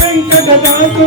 Venkatadasu